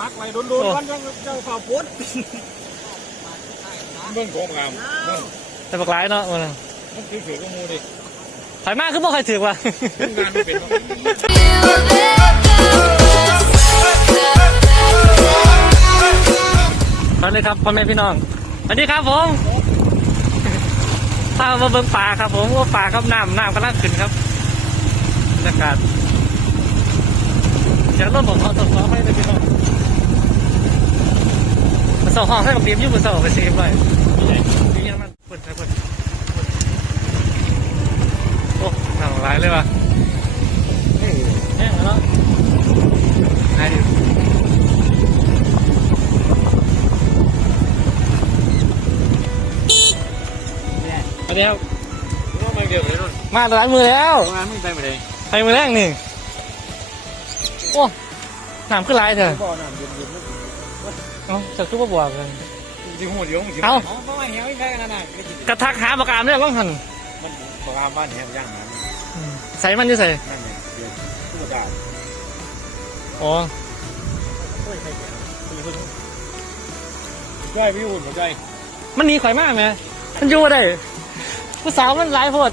มักไว้โดนๆก่อนยังเจ้าข่าวปุ๊ดเบื้องของงามเบื้องแต่บักหลายเนาะมันมันคือถือกระมูดิถอยมากคือบ่ใครถือว่ะเรื่องงานมันเป็นว่าสวัสดีครับพ่อแม่พี่น้องสวัสดีครับผมพามาเบิ่งป่าครับผมว่าป่าครับน้ำน้ำกำลังขึ้นครับบรรยากาศเสียงรถผมเขาตกล้อให้เลยพี่น้อง มันสองห้องให้กับเบียมอยุ่งมันสองไปเซฟไว้นี่ยังมันเปิดเปิดโอ้หนังร้ายเลยว่ะแห้งแล้วเนาะหายดิอันนี้ครับว่ามันเกี่ยวกับเรื่องมาหลายมือแล้วงานไม่ไปไม่ได้ไปมือแรกนี่โอ้น้ำขึ้นหลายเถอะบ่อน้ำ เย็นเอ้าจากทุกบวกเลยจริงหัวเดียวมันเอ้าๆอ๋อเพราะว่าเหี้ยไม่แพ้กันนะก็สิกระทักหาประกามเนี่ยต้องหันมันประกาบ้านเนี่ยย่างมันใส่มันอยู่ใส่นั่นเองเดือดตู้ดาวอ๋อใกล้พี่หุ่นหัวใจมันหนีข่อยมากไหมมันอยู่ได้ผู้สาวมันหลายโพด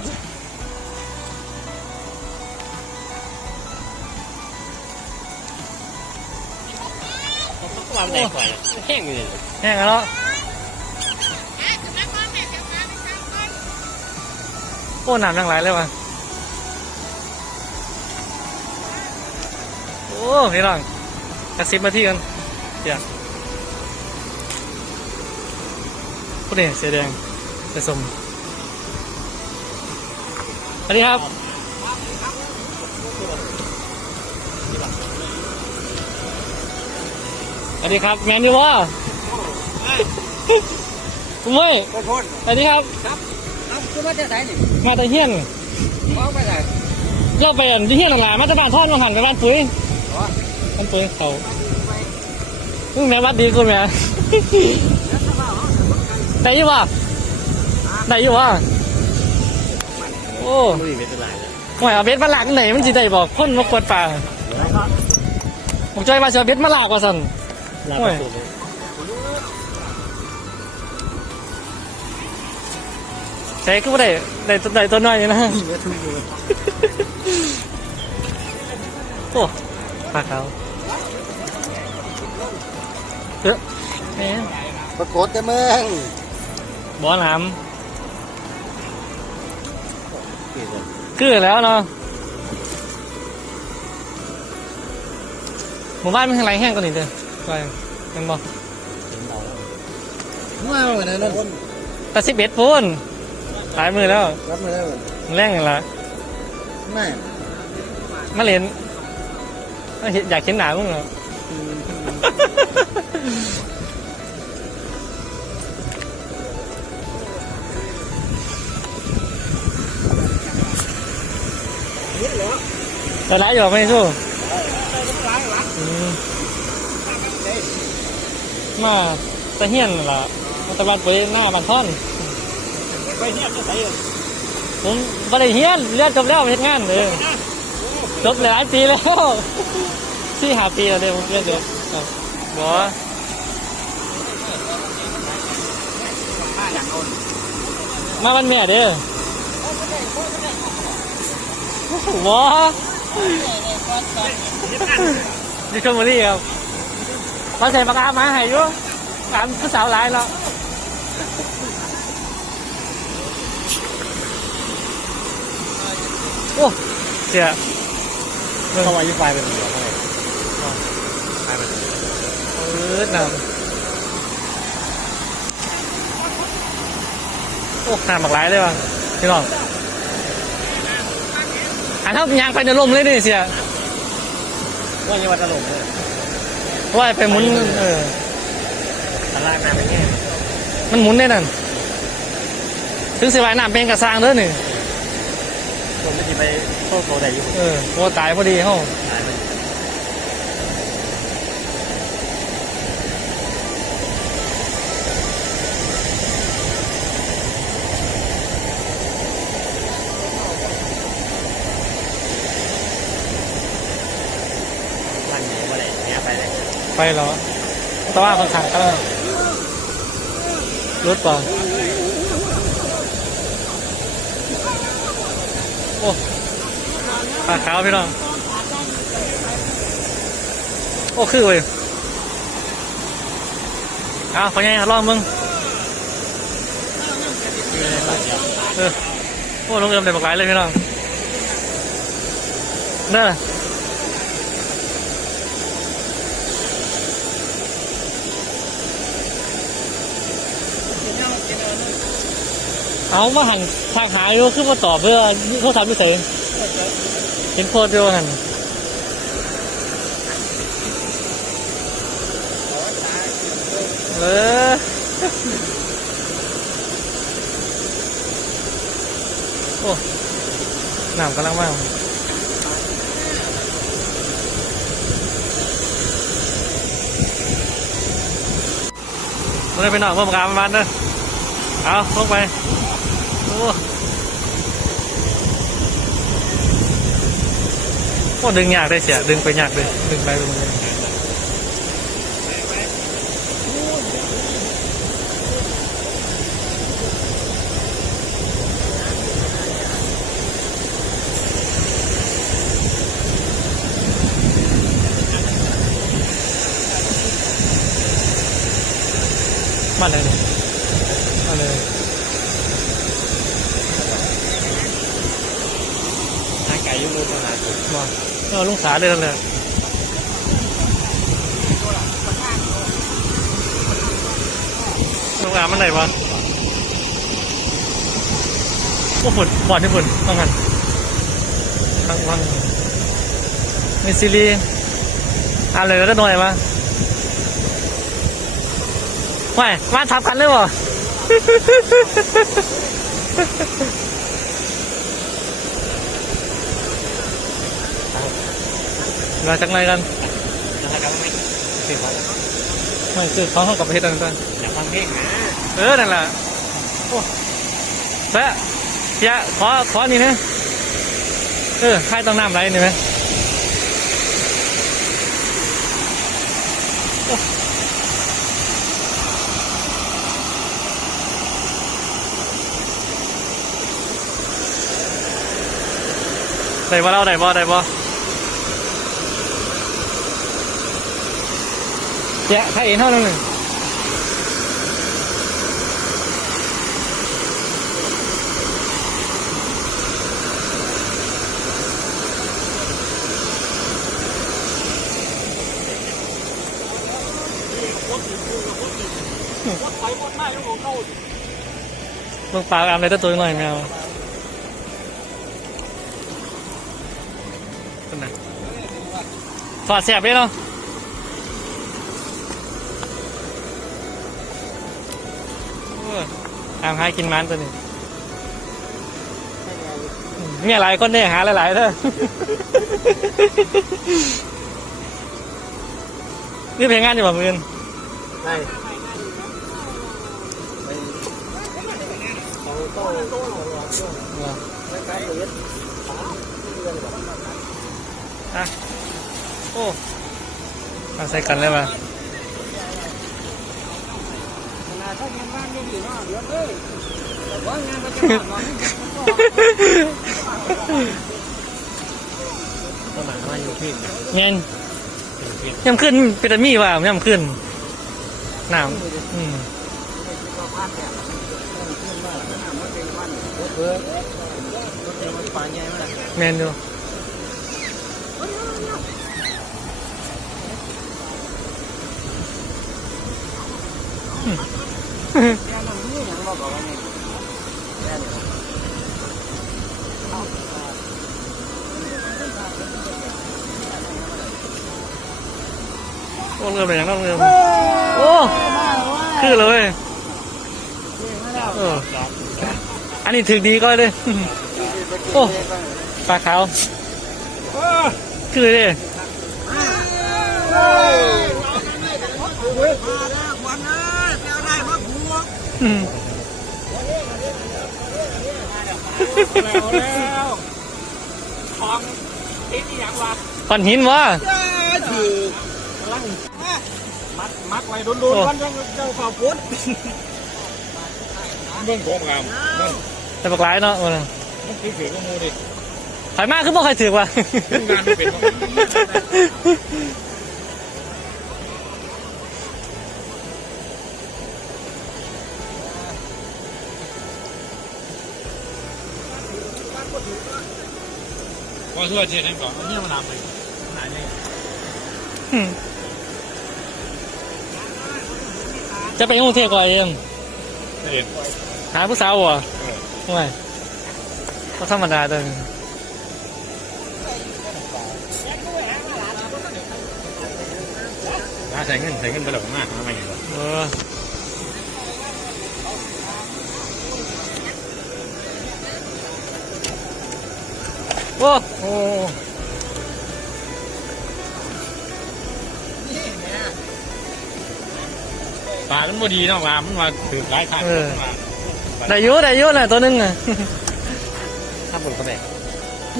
ความแดงกว่าแห้งเลยแห้งแล้วโอ้น้ำยังไหลเลยวะโอ้พี่น้องกระซิบมาที่กันเดี๋ยวพูดเองเสียแดงเสียสมสวัสดีครับ สวัสดีครับแมนยูว่าคุณเว้ยโคตรสวัสดีครับครับคือมาจากไหนนี่มาแต่เฮียนมองไปไหนเล่าไปอันที่เฮียนหลังหลานมาจากบ้านทอดมาหันไปบ้านปุ๋ยอ๋อบ้านปุ๋ยเขาเพิ่งแม่วัดดีคุณแม่ได้อยี่วะได้อยี่วะโอ้มือเป็นตัวไหนเลยหวยเอาเบ็ดมาหลากไหนมันจีได้บอกคนมากวดป่าผมใจมาเชียวเบ็ดมาหลากว่าสัน ลาโอ้ยสุดเลยใช้ก็ไม่ได้ได้ตัวได้ตัวน้อยนี่นะนี่ก็ถูกอยู่โอ้ปลาขาวเยอะแหมปรากฏแต่เมืองบ่อน้ำคือแล้วเนาะหมู่บ้านมันแห้งไรแห้งกว่านี้เด้อ ไปยังบอกมาเหมือนนั้นแต่สิบเอ็ดพูนหลายมือแล้วรับมาแล้วมันแรงอย่างละไม่มาเล่นเอาเห็นอยากเห็นหนามึงเหรอแต่ร้ายอยู่หรอไม่สู้ อืม มาตะเฮียนล่ะมาตะวันไปหน้าบันท่อนไปเนี่ยจะใส่ผมไม่ไดเฮียนเรียนจบแล้วไปเฮ็ดงานเลยจบหลายปีแล้วสี่ห้าปีแล้วเดี๋ยวผมเรียนจบครับบอผ้าอย่างคนมาวันแม่เด้อบอดิชมบุรีครับ มาใส่ปากกามาให้อยู่ตามผู้สาวหลายแล้วโอ้เสียเข้ามายิ่งไฟเป็นเหลืองเลยไฟเป็นเออนำโอ้หาหมากหลายเลยว่ะพี่น้องอันเท่ายางไปในลมเลยนี่เสียว่ายังวันตลกเลย ว่าไปหมุนเออตลาดน้ำเป็นไงมันหมุนได้นั่น ถึงสิวายน้ำเป็นกระซังเด้อนี่คนไม่ดีไปโทษโตได้อยู่เออโอ้ตายพอดีเฮ้า ไปเหนียวอะไรเงี้ยไปเลยไปแล้วแต่ว่าคนสั่งก็รถป่ะโอ้ปลาขาวพี่น้อง โอ้ คือเว้ยอ้าวขอยังลองมึงเออโอ้ลงเอิมเลยบอกหลายเลยพี่น้องเด้ เอามาหันทางหาอยู่ขึ้นมาตอบเพื่อโทรศัพท์ไม่เสร็จเห็นโคตรเดียวหันเออโอ้หน้ำกำลังมากมันได้ไปหน่อยเมื่อมากาประมาณเด้อเอาลงไป โอ้โอ้ดึงยากได้เสียดึงไปยากเลยดึงไปดึงไปมาเลยมาเลย ทางไก่ยุ่งมือขนาด มาเออลุงสาเลยนั่นเลยลุงอามันไหนวะโอ้ฝุ่นบอดที่ฝนต้องกันข้างว่างมีซีรีส์อ่านเลยก็หน่อยวะไม่มาทับกันเลยวะ มาจากไหนกันนะครับไม่เสียงเขาไม่ซื้อของเข้ากับประเทศต่างอยากฟังเพลงหาๆเออนั่นแหละโอ้แปะยะขอขอนี่นะเออค่ายต้องน้ำไรนี่ไหมโอ้ได้บ่เราได้บ่ได้บ่ แยะใครเอ็นเท่านั้นหนึ่งเบิ่งปลาอามเลยตัวตัวหน่อยแมวเป็นไงถอดเสียบเลยเนาะามหากินมันตัวนี้อืมมีหลายคนเนี่ยหาหลายๆเด้อนี่เพลงงานอยู่บ่มือนได้เขาโต้โต้หลอกไม่ใช่เลยอะโอ้มาใส่กันเลยป่ะขนาด ถ้างานบ้านไม่ดีเนาะเดี๋ยวเอ้ยแต่ว่างานประจำวันนี้ก็หมายว่าอยู่ที่เงี้ยย่ำขึ้นเป็นตามีว่าย่ำขึ้นน้ำอืมเออรถเองมันปานใหญ่มากแมนอ ยู่โอ้เริ่มเลยยังต้องเริ่มโอ้คือเลยเว้ยเอออันนี้ถึกดีก็เลยโอ้ปลาขาวคือเลยอืม แล้วแล้วของติดอีหยังวะก้อนหินวะถือกำลังมัดมัดไว้โดนๆวันยังเจ้าฝ่าพุทธเบิ่งโคงงามเบิ่งแต่บักหลายเนาะเออมันคือถือก็มูดิไผมากคือบ่ใครถือว่ะเรื่องงานไม่เป็น ของมันพอทั่วเชียร์นั่นก่อนเนี่ยมันนำเลยขนาดนี้อืมจะไปกรุงเทพก่อนเองเห็นหาผู้สาวบ่ไม่ก็ธรรมดาเด้อถ้าใส่เงินใส่เงินไปหลอกมากทำไมอย่างนี้เออ โอ้โอ้ปลามันบ่ดีเนาะปลามันมาถือหลายทางมาได้อยุ่ได้อยุ่น่ะตัวหนึงอะถ้าบนกระแบก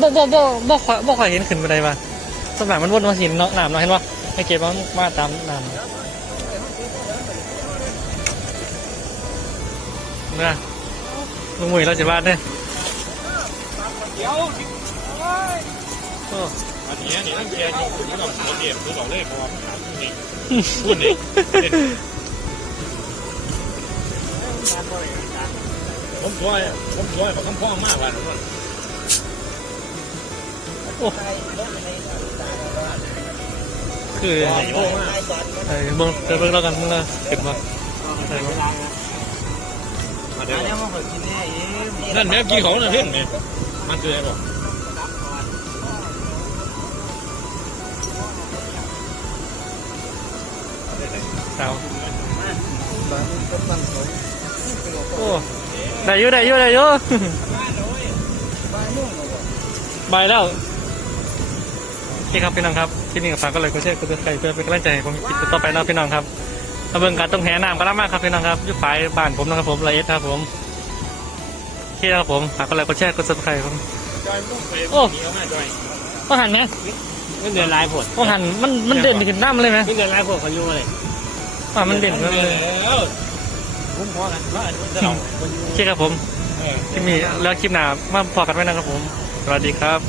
บ่บ่บ่บ่ค่อยบ่ค่อยเห็นขึ้นไปได้ป่ะสมัยมันวนมาหินเนาะน้ำเนาะเห็นป่ะไม่เก็บมันมาตามน้ำนะลุงหมวยเราจะบ้านเนี่ยเดี๋ยวโอันนี้นี่นั่งเกียร์อยู่คุณต้องหัวเดียบคือบอกเลยเพราะว่ามันหาที่นี่พูดดิผมช่วยผมช่วยบอกคำพ่อมากว่าทุกคนคือไหนพ่อมากเออเบิ่งเดี๋ยวเบิ่งแล้วกันเบิ่งแล้วเก็บมาเออมาเดี๋ยวแล้วมาขอกินแน่เองนั่นแม่กี่ของนั่นเพ่นไงมันคืออะไรบอก สาวโอ้ได้อยู่ได้อยู่ได้อยู่บายแล้วโอเครับพี่น้องครับที่นี่กับฝากก็เลยก็แชร์ก็จะใครเพื่อเป็นกำลังใจให้ผมคิดต่อไปนะพี่น้องครับมาเบิ่งการต้องแห่น้ำกันมากครับพี่น้องครับยุ่ฝ่ายบ้านผมนะครับผมละเอียดครับผมโอเคครับผมฝากก็เลยก็แชร์ก็ซับสไครต์ครับจอยมุ่งไปโอ้ก็หันไหมไม่เดือดร้ายผลก็หันมันมันเด่นขึ้นน้ำเลยไหมไม่เดือดร้ายผลเขาอยู่เลย อ่ามันเด่นขึ้นเลยแล้วผมพอกันว่าอันนี้จะเราโอเคครับผมเออที่มีแล้วคลิปหน้ามาพอกันไว้นะครับผม สวัสดีครับ